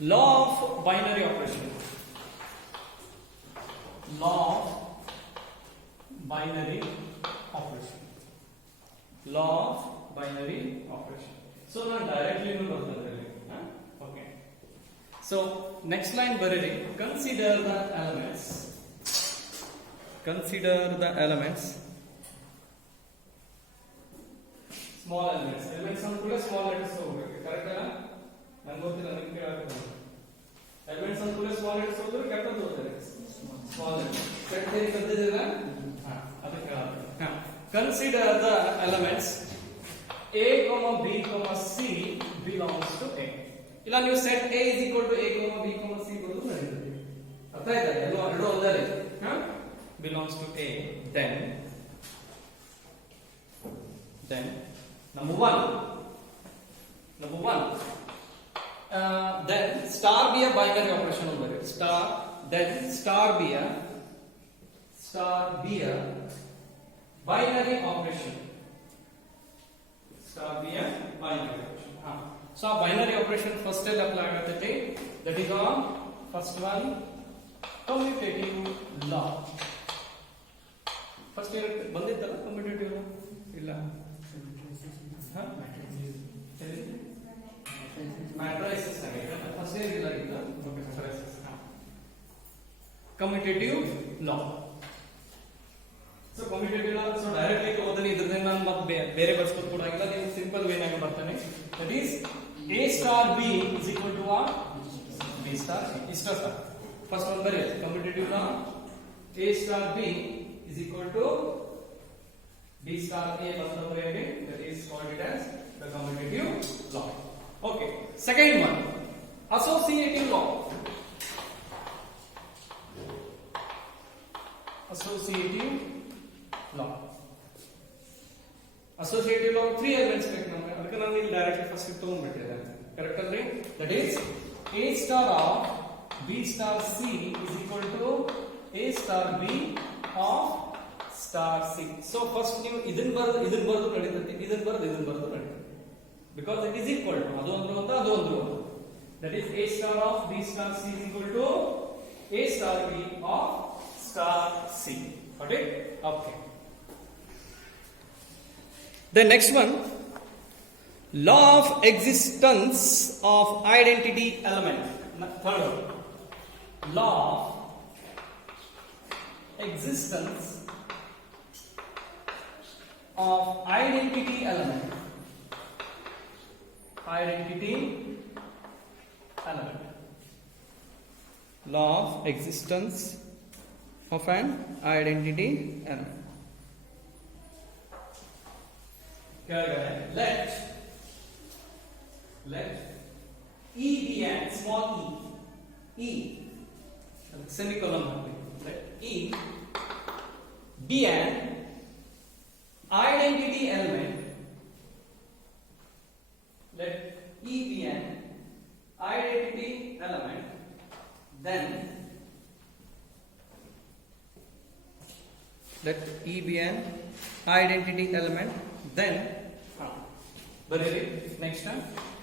Law of binary operation. Law of binary operation. Law of binary operation. So now directly we go okay. So next line bariri. Consider the elements. Consider the elements. Small elements. Elements ಅಂದ್ರೆ small letters ಹೋಗಬೇಕು. Correct ಅಲ್ಲ? ನನಗೆ ಗೊತ್ತಿಲ್ಲ ನಿಮಗೆ ಕೇಳಬೇಕು. Elements ಅಂದ್ರೆ small letters ಹೋದ್ರೆ ಕೆಟ್ಟದ್ದು ಓದ್ತಾರೆ. Small letters. ಕೆಟ್ಟದ್ದು ಕರೆದಿರಲ್ಲ? ಅದಕ್ಕೆ ಹೇಳಬೇಕು. Consider the elements a, b, c belongs to a. ಇಲ್ಲ ನೀವು set a is equal to a, b, c ಬರೋದು ನಡೆಯುತ್ತೆ. ಅರ್ಥ ಆಯ್ತಾ? ಎರಡು ಒಂದೇ belongs to a, then number one, then star be a binary operation over it. Star be a binary operation. Star be a binary operation. So binary operation first step apply agate. That is on first one, commutative law. First year ಬಂದಿತ್ತಲ್ಲ commutative law ಇಲ್ಲ matrices ಆಗಿದೆ first year ಇಲ್ಲ ಇದು matrices commutative law. So commutative law so directly ಓದಲಿ ಇದರಿಂದ ನಾನು ಮತ್ತೆ ಬೇರೆ ಬರ್ಸ್ಕೊಂಡು ಕೂಡ ಆಗಿಲ್ಲ ನೀವು ಸಿಂಪಲ್ ವೇ ನಾಗಿ ಬರ್ತಾನೆ. That is a star b is equal to what? b star star. First one ಬರೆಯ commutative law a star b is equal to b star a ಬಂದವರೆಗೆ that is called it as the commutative law. Okay, second one, associative law. Associative law. Associative law 3 elements ಬೇಕು ನಮಗೆ ಅದಕ್ಕೆ ನಾನು ಇಲ್ಲಿ directly first ತಗೊಂಡ್ಬಿಟ್ಟಿದ್ದೇನೆ correct ಅಲ್ರಿ. that is a star of b star c is equal to a star b of star c. So first ನೀವು ಇದನ್ನ ಬರೆದು ನಡೀತದೆ, ಇದನ್ನ ಬರೆದು ನಡೀತದೆ because it is equal to ಅದು ಒಂದು ಅಂತ ಅದು ಒಂದು. that is a star of b star c is equal to a star b of star c. Got it? Okay. The next one, law of existence of identity element. Third one, law of existence of identity element. Law of existence of an identity element. Let e be an small e semicolon let e be an identity element. Let e be an identity element, then let e be an identity element, then next time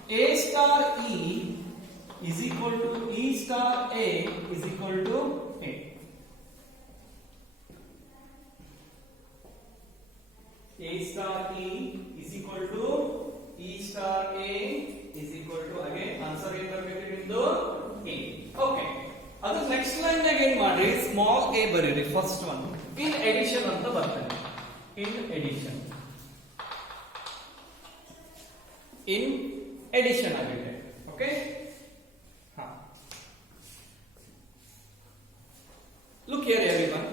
a star e is equal to e star a is equal to a. A star e is equal to e star a is equal to again answer ಏನು ಬರಬೇಕು ನಿಮ್ಮದು a. Okay, ಅದು next line ನಾಗ ಏನು ಮಾಡ್ರಿ small a ಬರೀರಿ first one in edition ಅಂತ ಬರ್ತದೆ. ಇನ್ ಎಡಿಷನ್ ಆಗಿದೆ. Okay, look here everyone,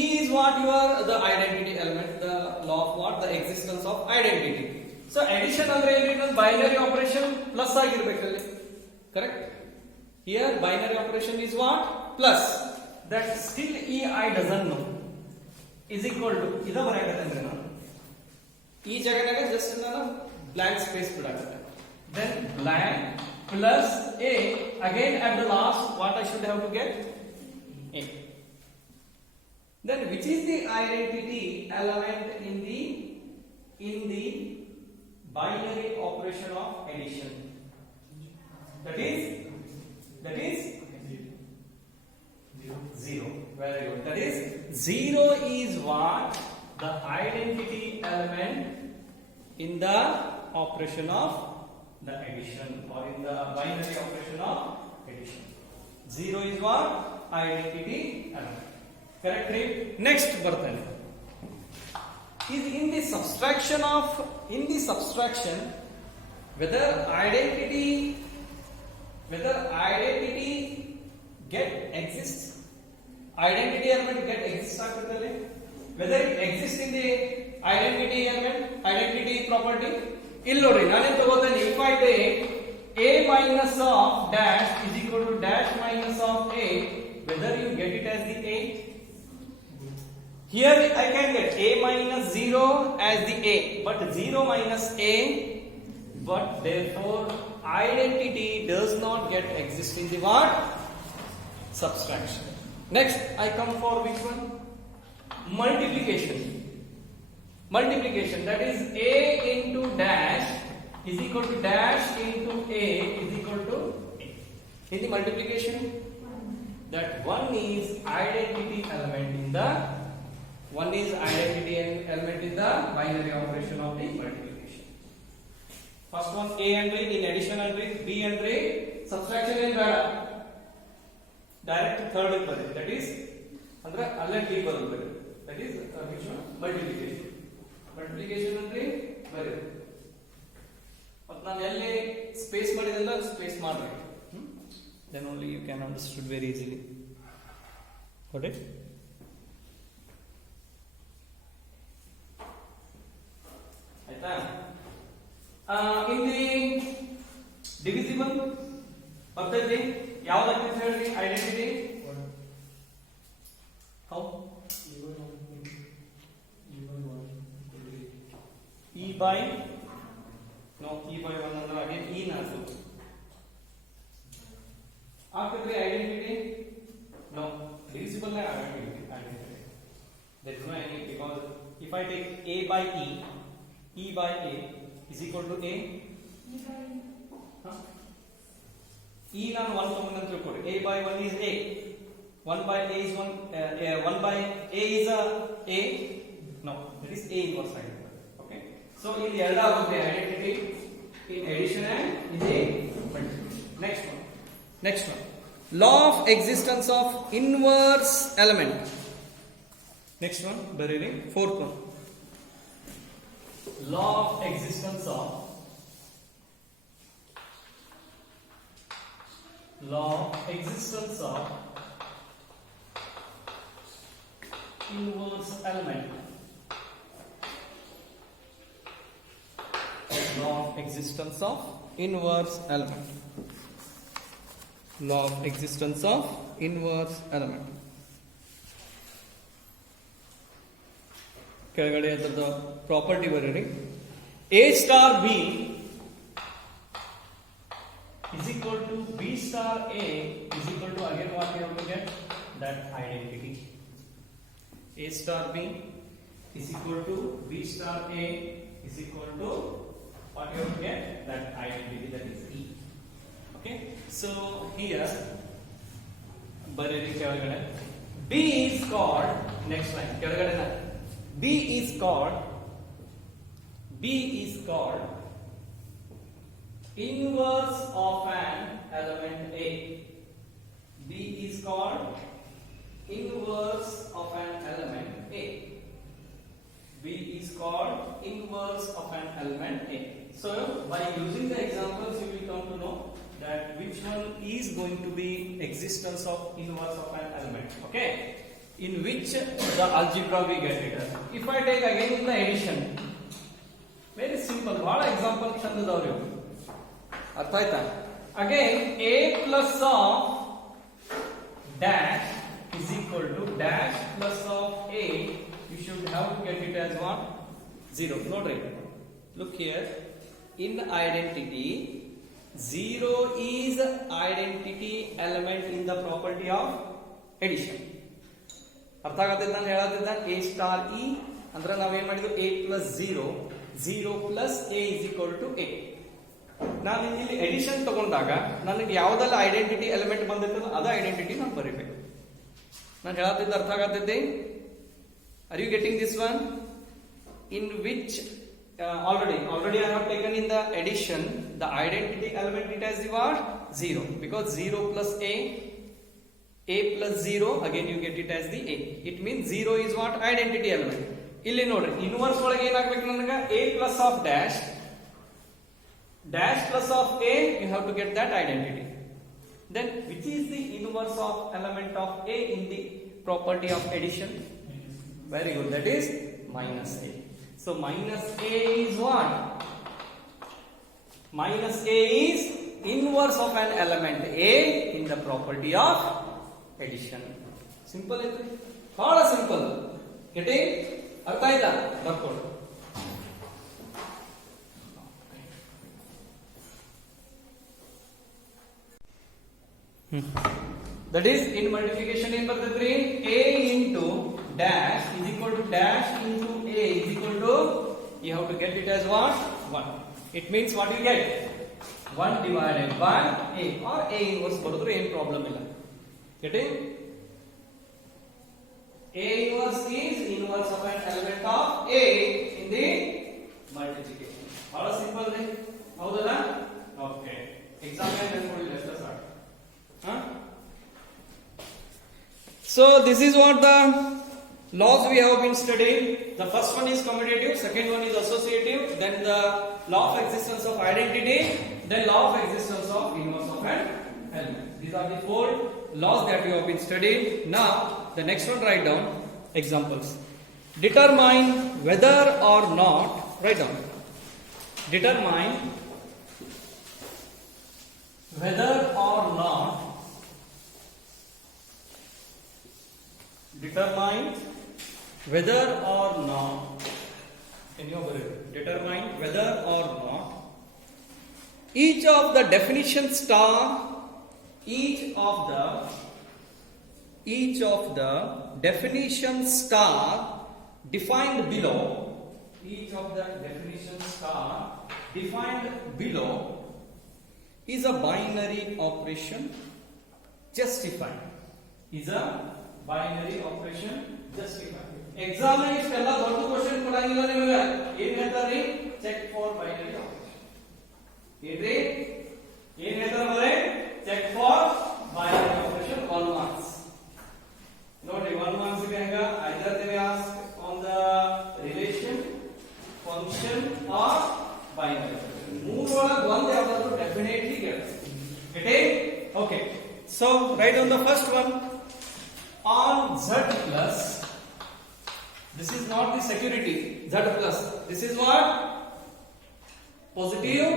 e is what you are the identity element, the law of what the existence of identity. So addition ಅಂದ್ರೆ ಏನು binary operation plus ಆಗಿರಬೇಕಲ್ಲಿ correct. Here binary operation is what plus, that still e I doesn't know is equal to ಇದ ಬರೆಯಕತ್ತಂದ್ರೆ ನಾನು ಈ ಜಾಗದಾಗ just ನಾನು blank space ಬಿಡಾಕತ್ತೆ. Then blank plus a again at the last what I should have to get a. Then which is the identity element in the binary operation of addition? That is is what? The identity element in the operation of the addition, or in the binary operation of addition. 0 is what? Identity element. Correct, right? Next button is in the subtraction whether identity get exists, identity element get exists ಆಗ್ತದಲ್ಲ, whether it exists in the identity element, identity property. ಇಲ್ಲಿ ನೋಡಿ ನಾನೇನ್ ತಗೋತೇನೆ, if I take a minus of dash is equal to dash minus of a, whether you get it as the a. Here I can get a minus 0 as the a, but 0 minus a, but therefore identity does not get exist in the what? Subtraction. Next I come for which one? Multiplication. That is a into dash is equal to dash into a is equal to a. In the multiplication, that one is identity element in the binary operation of the multiplication. First one a and in addition and b and subtraction in bada direct third bari, that is andre alle b barudare, that is which one? Multiplication ಅಂದ್ರೆ ಬರೀ ಮತ್ತು ನಾನು ಎಲ್ಲಿ space ಮಾಡಿದೆಲ್ಲ space ಮಾಡಬೇಕು, then only you can understood very easily. Got it? ಆಯ್ತಾ? In the divisible ಪದ್ಧತಿ ಯಾವ್ದಾಗ್ತದೆ ಹೇಳಿ identity? How? E by 1 ಅಂದ್ರೆ again e na ಆಗ್ತದೆ. ಆಗ್ತದೆ identity? No, divisible na identity. There is no any, because if I take a by e by a is equal to a. E ನಾನು 1 ತಗೊಂಡು ಅಂತ ತಿಳ್ಕೊಳ್ಳಿ. A by 1 is a. 1 by a is 1. 1 by a is a. No, that is a inverse identity. So in the elder of the identity in addition and in the multiplication. Next one. Law of existence of inverse element. Next one, very fourth one. Law of existence of inverse element. Law of existence of inverse element. Law of existence of inverse element. ಕೆಳಗಡೆ ಅದರ property ಬರೀರಿ. A star B is equal to B star A is equal to, again what you have to get? That identity. A star B is equal to B star A is equal to what you have to get? That identity, that is E. Okay, so here bariri ಕೆಳಗಡೆ B is called, next line ಕೆಳಗಡೆ B is called inverse of an element A. B is called inverse of an element A. B is called inverse of an element A. So by using the examples you will come to know that which one is going to be existence of inverse of an element. Okay, in which the algebra we get it. If I take again the addition, very simple, bada example ಚಂದದವರು ಅರ್ಥ ಆಯ್ತಾ? Again a plus of dash is equal to dash plus of a, you should have to get it as what? 0. Nodri, look here, in identity 0 is identity element in the property of addition. ಅರ್ಥ ಆಗತ್ತೆ ನಾನು ಹೇಳತ್ತಿದ್ದ a star e ಅಂದ್ರೆ ನಾವೇನ್ ಮಾಡಿದ್ವಿ, a plus 0 plus a is equal to a. ನಾನು ಇಲ್ಲಿ edition ತಗೊಂಡಾಗ ನನಗೆ ಯಾವ್ದೆಲ್ಲ ಐಡೆಂಟಿಟಿ ಎಲಿಮೆಂಟ್ ಬಂದಿರ್ತದೋ ಅದ ಐಡೆಂಟಿಟಿ ನಾನು ಬರೀಬೇಕು. ನಾನು ಹೇಳತ್ತಿದ್ದ ಅರ್ಥ ಆಗತ್ತಿದ್ದೆ? Are you getting this one? In which already I have taken in the addition the identity element, it has the what? 0, because 0 plus a plus 0, again you get it as the a. It means 0 is what? Identity element. ಇಲ್ಲಿ ನೋಡ್ರಿ inverse ಒಳಗೆ ಏನಾಗಬೇಕು ನನಗೆ a plus of dash plus of a, you have to get that identity. Then which is the inverse of element of a in the property of addition? Very good, that is minus a. So minus a is what? Minus a is inverse of an element a in the property of addition. Simple ಐತ್ರಿ, ಬಹಳ simple. Getting? ಅರ್ಥ ಆಯ್ತಾ? ಬರ್ಕೊಳ್ಳಿ. That is, in multiplication ಏನ್ ಬರ್ತೈತ್ರಿ? a into dash is equal to dash into a is equal to, you have to get it as what? 1. It means what you get? 1 divided by a, or a inverse ಬರೆದ್ರು ಏನು problem ಇಲ್ಲ. Getting? A inverse is inverse of an element of a in the multiplication. ಬಹಳ simple ರೀ, ಹೌದಲ್ಲ? Okay, example ಹೇಳ್ಕೊಳ್ಳಿ, let's start. So this is what the laws we have been studying. The first one is commutative, second one is associative, then the law of existence of identity, then law of existence of inverse of an element. These are the 4 laws that you have been studying. Now the next one, write down examples. Determine whether or not, write down, determine whether or not, determine whether or not, can you determine whether or not each of the definition star, each of the definition star defined below, each of the definition star defined below is a binary operation justified, is a binary operation justified. Exam ನಲ್ಲಿ ಇಷ್ಟೆಲ್ಲ ದೊಡ್ಡ question ಕೊಡಂಗಿಲ್ಲ ನಿಮಗೆ. ಏನ್ ಹೇಳ್ತಾರ್ರಿ? Check for binary operation. ಏನ್ರಿ? ಏನ್ ಹೇಳ್ತಾರ ಮರೆ? Check for binary operation 1 marks. ನೋಡ್ರಿ 1 marks ಗೆ ಹೆಂಗ either they will ask on the relation, function or binary operation. ಮೂರೊಳಗೆ ಒಂದು ಯಾವ್ದಾದ್ರು definitely ಗೆಲ್ಸ್. Okay, so write on the first one. On z plus, this is not the security, z plus, this is what? Positive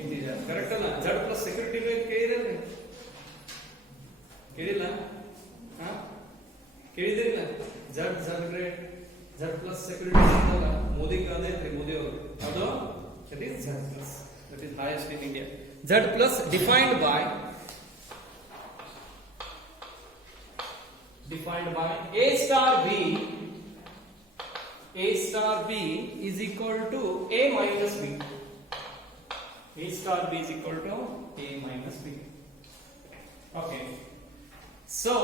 integer, correct ಅಲ್ಲ? z plus security ಬೇಕು ಕೇಳಿರಲ್ಲ? ಕೇಳಿಲ್ಲ? ಕೇಳಿದಿಲ್ಲ? z grade, z plus security ಅಲ್ಲ? ಮೋದಿ ಕಾದೆ ಮೋದಿ ಅವರು, ಅದು that is z plus, that is highest in India. Z plus defined by a star b is equal to a minus b. A star b is equal to a minus b. Okay, so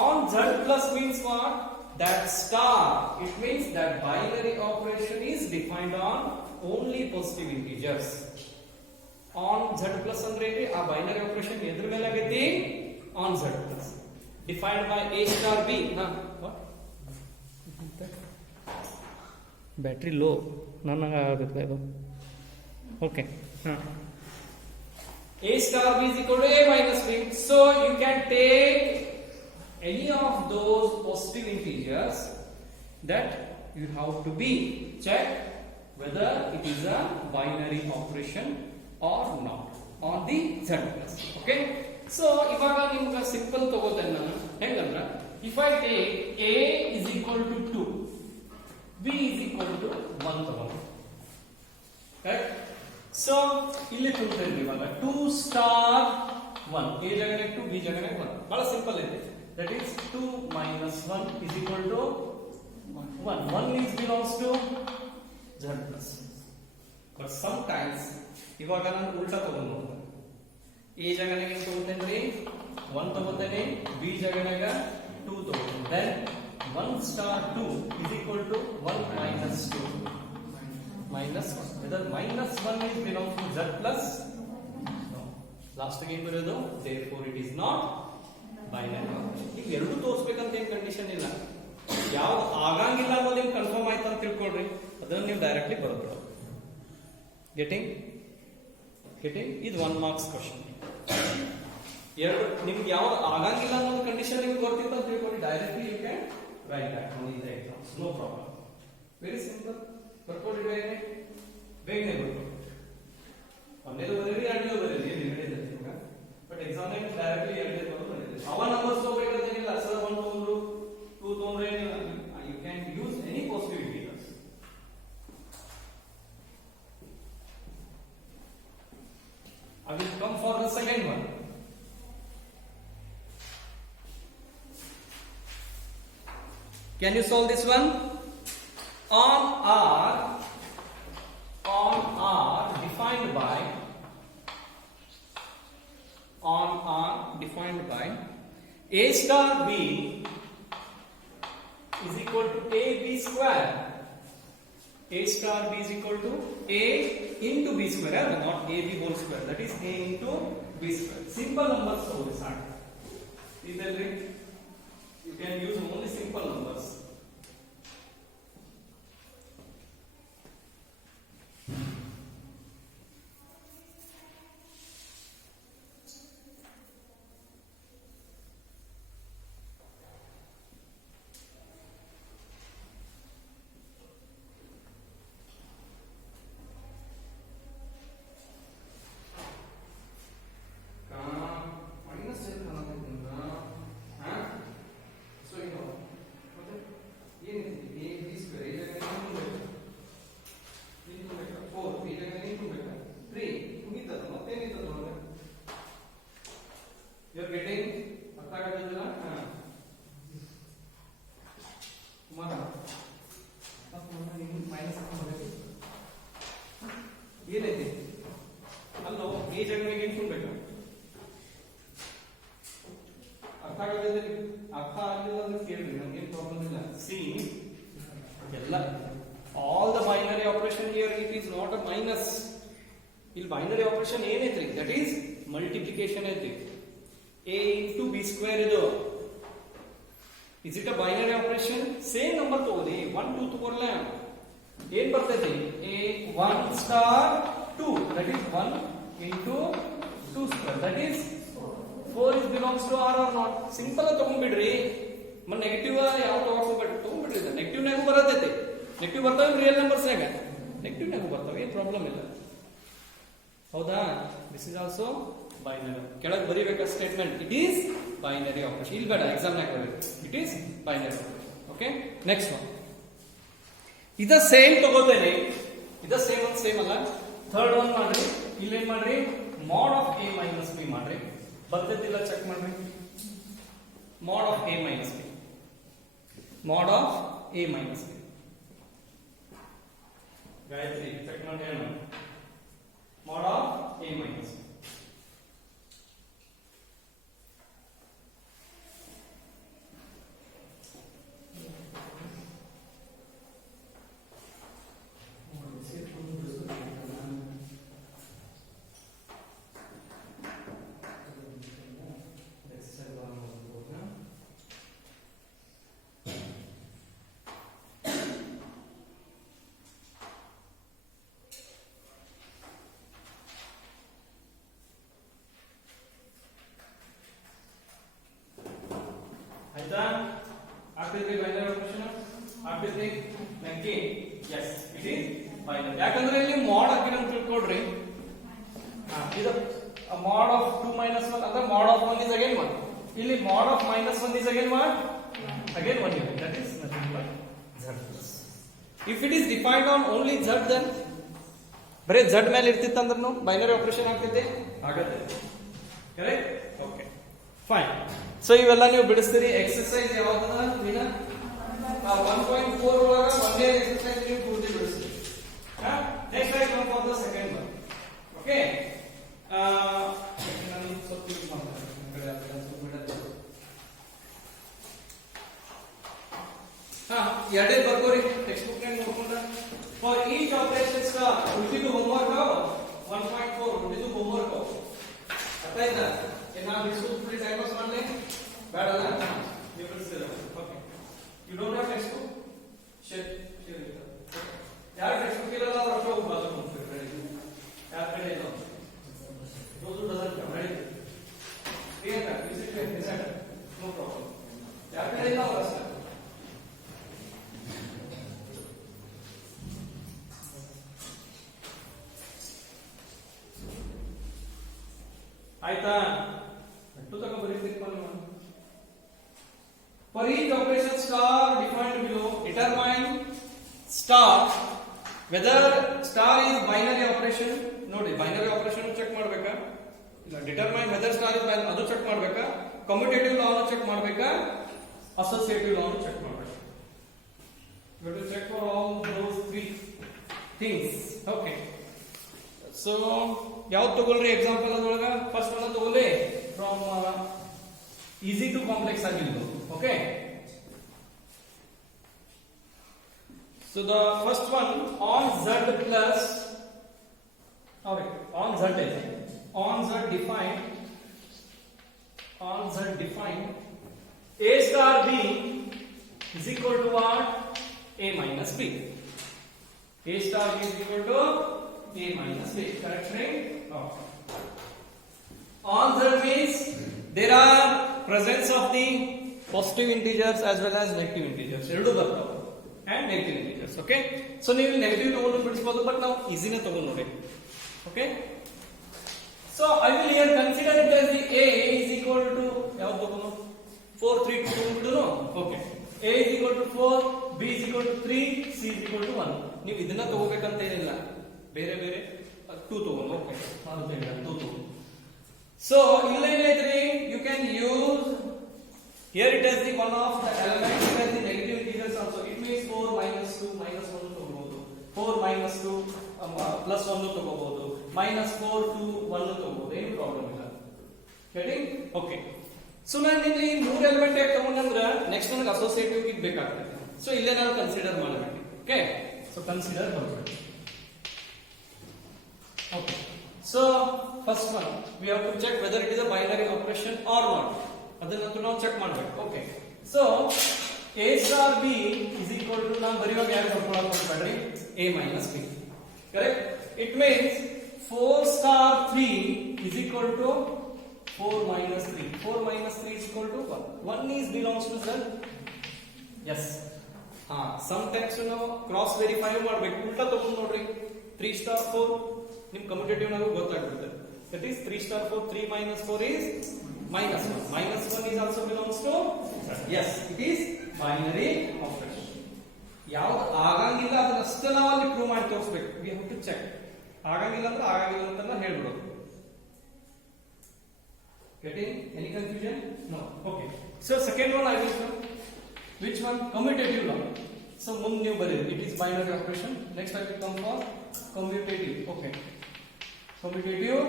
on z plus means what? That star, it means that binary operation is defined on only positive integers. On z plus ಅಂದ್ರೆ ಆ binary operation ಎದ್ರ ಮೇಲೆ ಆಗೈತಿ? On z plus defined by a star b. What? Battery low ನನಗೆ ಆಗುತ್ತೆ ಇದು. Okay. A star b is equal to a minus b. So you can take any of those positive integers that you have to be check whether it is a binary operation or not on the z plus. Okay. So ಇವಾಗ ನಿಮಗೆ simple ತಗೋತೇನೆ ನಾನು. ಹೆಂಗಂದ್ರ if I take a is equal to 2, b is equal to 1 ತಗೋತೀನಿ. Correct? So ಇಲ್ಲಿ ತಗೋತೇನೆ ಇವಾಗ 2 star 1, a ಜಾಗಕ್ಕೆ 2, b ಜಾಗಕ್ಕೆ 1. ಬಹಳ ಸಿಂಪಲ್ ಇದೆ. That is 2 minus 1 is equal to 1. 1 is belongs to z plus. But sometimes ಇವಾಗ ನಾನು ಉಲ್ಟಾ ತಗೊಂಡು ನೋಡ್ತೇನೆ. a ಜಾಗನಾಗ ಏನು ತಗೋತೇನೆ ರೀ? 1 ತಗೋತೇನೆ, b ಜಾಗನಾಗ 2 ತಗೋತೇನೆ. Then b 1 star 2 is equal to 1 minus 2 minus 1. Whether minus 1 is belongs to z plus no. Last again ಬರೋದು therefore it is not binary. ಈಗ ಎರಡು ತೋರಿಸಬೇಕಂತ ಏನು ಕಂಡೀಷನ್ ಇಲ್ಲ, ಯಾವ್ದು ಆಗಂಗಿಲ್ಲ ಅನ್ನೋದು ನಿಮ್ಗೆ ಕನ್ಫರ್ಮ್ ಆಯ್ತು ಅಂತ ತಿಳ್ಕೊಳ್ರಿ, ಅದನ್ನು ನೀವು ಡೈರೆಕ್ಟ್ಲಿ ಬರೋದು. ಗೆಟಿಂಗ್ ಇದು 1 ಮಾರ್ಕ್ಸ್ ಕ್ವಶನ್. ಎರಡು ನಿಮ್ಗೆ ಯಾವ್ದು ಆಗಂಗಿಲ್ಲ ಅನ್ನೋದು ಕಂಡೀಷನ್ ನಿಮ್ಗೆ ಗೊತ್ತಿತ್ತು ಅಂತ ತಿಳ್ಕೊಳ್ಳಿ, directly you can write that on the exam, no problem. Very simple. ಬರ್ಕೊಳ್ಳಿ ಬೇಗನೆ ಬರ್ಕೊಳ್ಳಿ. ಒಂದೇದು ಬರೀರಿ, ಎರಡನೇದು ಬರೀರಿ, ಏನು ಹೇಳಿದ್ರೆ ನಿಮ್ಗೆ. ಬಟ್ ಎಕ್ಸಾಮ್ ಡೈರೆಕ್ಟ್ಲಿ ಎರಡನೇ ಬರೋದು ಅವ ನಂಬರ್ಸ್ ಹೋಗ್ಬೇಕಂತೇನಿಲ್ಲ. ಸರ್ 1 ತೊಗೊಂಡ್ರು 2 ತೊಗೊಂಡ್ರೆ you can use any positive integers. I will come for the second one. Can you solve this one? On R defined by A star B is equal to AB square. A star B is equal to A into B square, not AB whole square. That is A into B square. Simple numbers so this are. You can use only simple numbers. You're getting ಅರ್ಥ ಆಗೋದಿಲ್ಲ. ಏನೈತಿ ಅಲ್ಲೋ ಈ ಜಗನಿಗೆ ಏನು ಕೊಡ್ಬೇಕು? ಅರ್ಥ ಆಗೋದಿಲ್ಲ. ಅರ್ಥ ಆಗಿಲ್ಲ ಅಂದ್ರೆ ಕೇಳ್ರಿ, ನಮ್ಗೇನು ಪ್ರಾಬ್ಲಮ್ ಇಲ್ಲ. ಸಿ ಎಲ್ಲ all the binary operation here it is not a minus. ಇಲ್ಲಿ ಬೈನರಿ ಆಪರೇಷನ್ ಏನೈತ್ರಿ? ದಟ್ ಈಸ್ ಮಲ್ಟಿಪ್ಲಿಕೇಶನ್ ಐತಿ. A into B square ಇದು. Is it a binary operation? Same number ತಗೋದಿ, 1 2 ತಗೋರ್ಲ ಏನ್ ಬರ್ತೈತಿ? A 1 star 2, that is 1 into 2 square, that is 4 is belongs to R or not. Simple ತಗೊಂಡ್ಬಿಡ್ರಿ. Negative ಯಾವ ತಗೋಬೇಡ್ರಿ, ತಗೊಂಡ್ಬಿಡ್ರಿ. Negative ನಾಗೂ ಬರತೈತಿ, negative ಬರ್ತಾವೆ ರಿಯಲ್ ನಂಬರ್ಸ್ ನಾಗ, ನೆಗೆಟಿವ್ ನಾಗೂ ಬರ್ತಾವೆ, ಏನು ಪ್ರಾಬ್ಲಮ್ ಇಲ್ಲ. ಹೌದಾ? This is also binary. ಕೆಳಗೆ ಬರಿಬೇಕಾದ statement it is binary operation. ಇಲ್ಲಿ ಬೇಡ, ಎಕ್ಸಾಮ್ ನಾಗ ಬರೀ it is binary. Okay, next one. ಇದ ಸೇಮ್ ತಗೋತೇನೆ, ಇದ ಸೇಮ್ ಅಲ್ಲ. ಥರ್ಡ್ ಒನ್ ಮಾಡ್ರಿ. ಇಲ್ಲಿ ಏನ್ ಮಾಡ್ರಿ? Mod of A minus B ಮಾಡ್ರಿ. ಬರ್ತೈತಿಲ್ಲ ಚೆಕ್ ಮಾಡ್ರಿ. Mod of A minus B, mod of A minus B. Gayathri check ಮಾಡಿ ಏನು? Mod of A minus B. ಆಯ್ತಾ? ಆಗ್ತಿದ್ರಿ ಬೈನರಿ ಆಪರೇಷನ್? ಆಗ್ತಿದ್ರಿ? ನಂಗೆ ಎಸ್ ಇಟ್ ಈಸ್ ಬೈನರಿ. ಯಾಕಂದ್ರೆ ಇಲ್ಲಿ ಮಾಡ್ ಹಾಕಿರ ಅಂತ ತಿಳ್ಕೊಡ್ರಿ. ಇದು ಮಾಡ್ ಆಫ್ 2 minus 1 ಅಂದ್ರೆ ಮಾಡ್ ಆಫ್ 1 is again 1. ಇಲ್ಲಿ ಮಾಡ್ of minus 1 is again what? Again 1 unit. That is nothing but z plus. If it is defined on only z, then ಬರೀ z ಮೇಲೆ ಇರ್ತಿತ್ತಂದ್ರೂ ಬೈನರಿ ಆಪರೇಷನ್ ಆಗ್ತೈತೆ, ಆಗತ್ತೆ. ಕರೆಕ್ಟ್? Okay, fine. ಸೊ ಇವೆಲ್ಲ ನೀವು ಬಿಡಿಸ್ತೀರಿ. Exercise ಯಾವಾಗ 1.4 ಒಳಗ ಒಂದೇ ಎಕ್ಸರ್ಸೈಸ್ ನೀವು ಪೂರ್ತಿ ಬಿಡಿಸ್ತೀರಿ. Next I come for the second one. Okay, ನಾನು ಸ್ವಲ್ಪ ಯೂಸ್ ಮಾಡ್ತೀನಿ. ಎರಡೇ ಬರ್ಕೋರಿ ಟೆಕ್ಸ್ಟ್ ಬುಕ್ ನಲ್ಲಿ ನೋಡ್ಕೊಂಡ ಫಾರ್ ಈಚ್ ಆಪರೇಷನ್ ಸ್ಟಾರ್ ಉಳಿದಿದ್ದು ಹೋಮ್ವರ್ಕ್ 1.4 ಉಳಿದಿದ್ದು ಹೋಮ್ವರ್ಕ್ ಅರ್ಥ ಆಯ್ತಾ ನಾನು ಬಿಡಿಸು ಫ್ರೀ ಟೈಮ್ ಪಾಸ್ ಮಾಡಲಿ ಬೇಡಲ್ಲ ನೀವು ಬಿಡಿಸ್ತೀರ okay you don't have text book share ಯಾರು ಟೆಕ್ಸ್ಟ್ ಬುಕ್ ಇರಲ್ಲ ಅವ್ರ ಹತ್ರ ಹೋಗಿ ಬಾಜು ಹೋಗ್ತೀವಿ ಯಾರ ಕಡೆ ಇಲ್ಲ those who doesn't come ready Priyanka visit no problem ಯಾರ ಕಡೆ ಇಲ್ಲ ಅವ್ರ ಅಷ್ಟೇ ಆಯ್ತಾ ಅಟ್ಟು ತಕ ಬರೀಬೇಕು ನೀವು for each operation star defined below determine star whether star is binary operation ನೋಡಿ binary operation ಚೆಕ್ ಮಾಡಬೇಕಾ ಇಲ್ಲ determine whether star is binary ಅದು ಚೆಕ್ ಮಾಡಬೇಕಾ commutative law ಅನ್ನು ಚೆಕ್ ಮಾಡಬೇಕಾ associative law ಅನ್ನು ಚೆಕ್ ಮಾಡಬೇಕಾ you have to check for all those three things okay so ಯಾವುದು ತಗೊಳ್ರಿ ಎಕ್ಸಾಂಪಲ್ ಅದರೊಳಗ ಫಸ್ಟ್ ಒನ್ ತಗೊಳ್ಳಿ ಫ್ರಮ್ ಈಸಿ ಟು ಕಾಂಪ್ಲೆಕ್ಸ್ ಆಗಿದ್ದು okay so the first one on z plus okay on z is on z defined a star b is equal to what a minus b a star b is equal to a minus b correct right okay. On z means there are presence of the positive integers as well as negative integers ಎರಡು ಬರ್ತಾವೆ and negative integers okay so ನೀವು negative ತಗೊಂಡು ಬಿಡಿಸಬಹುದು but ನಾವು ಈಸಿನೇ ತಗೊಂಡು ನೋಡಿ okay so I will here consider it as the a is equal to ಯಾವುದು ತಗೊಂಡು 4 3 2 ತಗೊಂಡು okay a is equal to 4 b is equal to 3 c is equal to 1 ನೀವು ಇದನ್ನ ತಗೋಬೇಕಂತ ಏನಿಲ್ಲ ಬೇರೆ ಬೇರೆ 2 ತಗೊಂಡು ಓಕೆ ಮಾಡುತ್ತೆ 2 ತಗೊಂಡು so illenaytri you can use here it is the one of the element it has the negative integers also it means 4 minus 2 minus 1 ತಗೋಬಹುದು 4 minus 2 plus 1 ತಗೋಬಹುದು minus 4 2 1 ತಗೋಬಹುದು ಏನು ಪ್ರಾಬ್ಲಮ್ ಇಲ್ಲ getting okay so ನಾನು ಇಲ್ಲಿ ಮೂರು ಎಲಿಮೆಂಟ್ ಯಾಕೆ ತಗೊಂಡ್ರೆ ನೆಕ್ಸ್ಟ್ ನನಗೆ ಅಸೋಸಿಯೇಟಿವ್ ಗೆ ಬೇಕಾಗ್ತದೆ so ಇಲ್ಲೇ ನಾನು ಕನ್ಸಿಡರ್ ಮಾಡಬೇಕು okay so consider ಮಾಡಬೇಕು okay so first one we have to check whether it is a binary operation or not ಅದನ್ನಂತೂ ನಾವು ಚೆಕ್ ಮಾಡಬೇಕು okay so a star b is equal to ನಾವು ಬರೆಯುವಾಗ ಯಾರು ಬರ್ಕೊಳ್ಳೋಕೆ ಹೋಗಬೇಡ್ರಿ a minus b correct it means 4 star 3 is equal to 4 minus 3 4 minus 3 is equal to 1 1 is belongs to z yes sometimes ನಾವು cross verify ಮಾಡಬೇಕು ಉಲ್ಟಾ ತಗೊಂಡು ನೋಡ್ರಿ 3 star 4 ನಿಮ್ ಕಮ್ಯುಟೇಟಿವ್ ನಾವು ಗೊತ್ತಾಗುತ್ತೆ that is 3 star 4 3 minus 4 is minus 1 minus 1 is also belongs to yes it is binary operation ಯಾವುದು ಆಗಂಗಿಲ್ಲ ಅದನ್ನಷ್ಟೇ ನಾವು ಅಲ್ಲಿ ಪ್ರೂವ್ ಮಾಡಿ ತೋರಿಸಬೇಕು we have to check ಆಗಂಗಿಲ್ಲ ಅಂದ್ರೆ ಆಗಂಗಿಲ್ಲ ಅಂತ ಹೇಳ್ಬಿಡೋದು getting any confusion no okay so second one I will show which one commutative law so ಮುಂದೆ ನೀವು ಬರೆಯಿರಿ it is binary operation next I will come for commutative okay commutative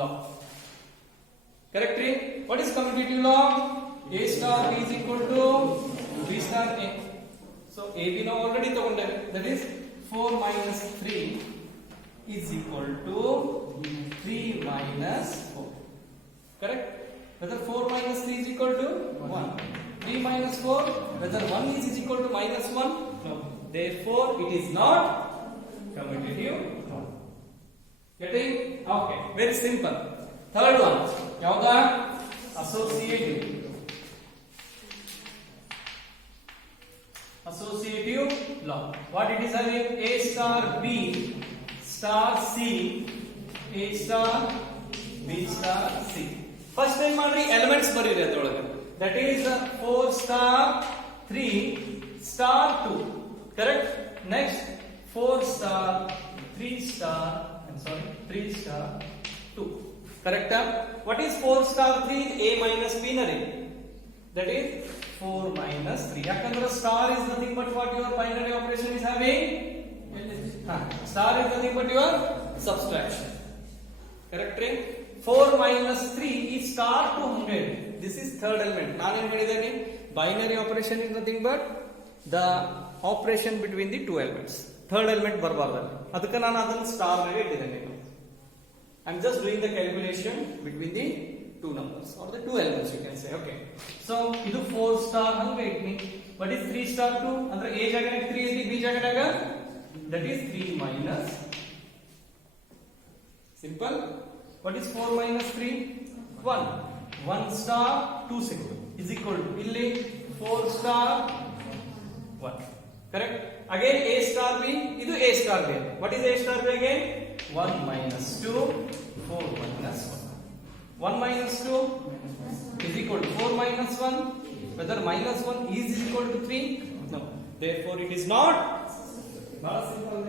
law correct what is commutative law a star b is equal to b star a so a b ನಾವು already ತಗೊಂಡೇವೆ that is 4 minus 3 is equal to 3 minus 4 correct whether 4 minus 3 is equal to 1 3 minus 4 whether 1 is equal to minus 1 no therefore it is not commutative law getting okay very simple third one yavada associative law what it is having a star b star c a star b star c first time ಮಾಡ್ರಿ elements ಬರೀರಿ ಅದರೊಳಗೆ that is 4 star 3 star 2 correct next 4 star 3 star I'm sorry 3 star 2 correct what is 4 star 3 a minus b nare that is 4 minus 3 yakandra star is nothing but what your binary operation is having star is nothing but your subtraction correct 4 minus 3 is star to 100 this is third element ನಾನು ಏನು ಹೇಳಿದ್ದೇನೆ binary operation is nothing but the operation between the two elements. Third element ಬರಬಾರ್ದಲ್ಲ, ಅದಕ್ಕೆ ನಾನು ಅದನ್ನು star ನಲ್ಲಿ ಇಟ್ಟಿದ್ದೇನೆ. I am just doing the calculation between the two numbers or the two elements, you can say. Okay, so ಇದು 4 star ಹಂಗೆ ಇಟ್ನಿ. What is 3 star 2 ಅಂದ್ರೆ a ಜಾಗನಾಗ 3 ಐತಿ, b ಜಾಗನಾಗ that is 3 minus. Simple. What is 4 minus 3? 1. 1 star 2 ಸಿಗುತ್ತೆ is equal to ಇಲ್ಲಿ 4 star 1. Correct? Again a star b, ಇದು a star b. What is a star b again? 1 minus 2, 4 minus 1. 1 minus 2 is equal to 4 minus 1. Whether minus 1 is equal to 3? No. Therefore it is not simple.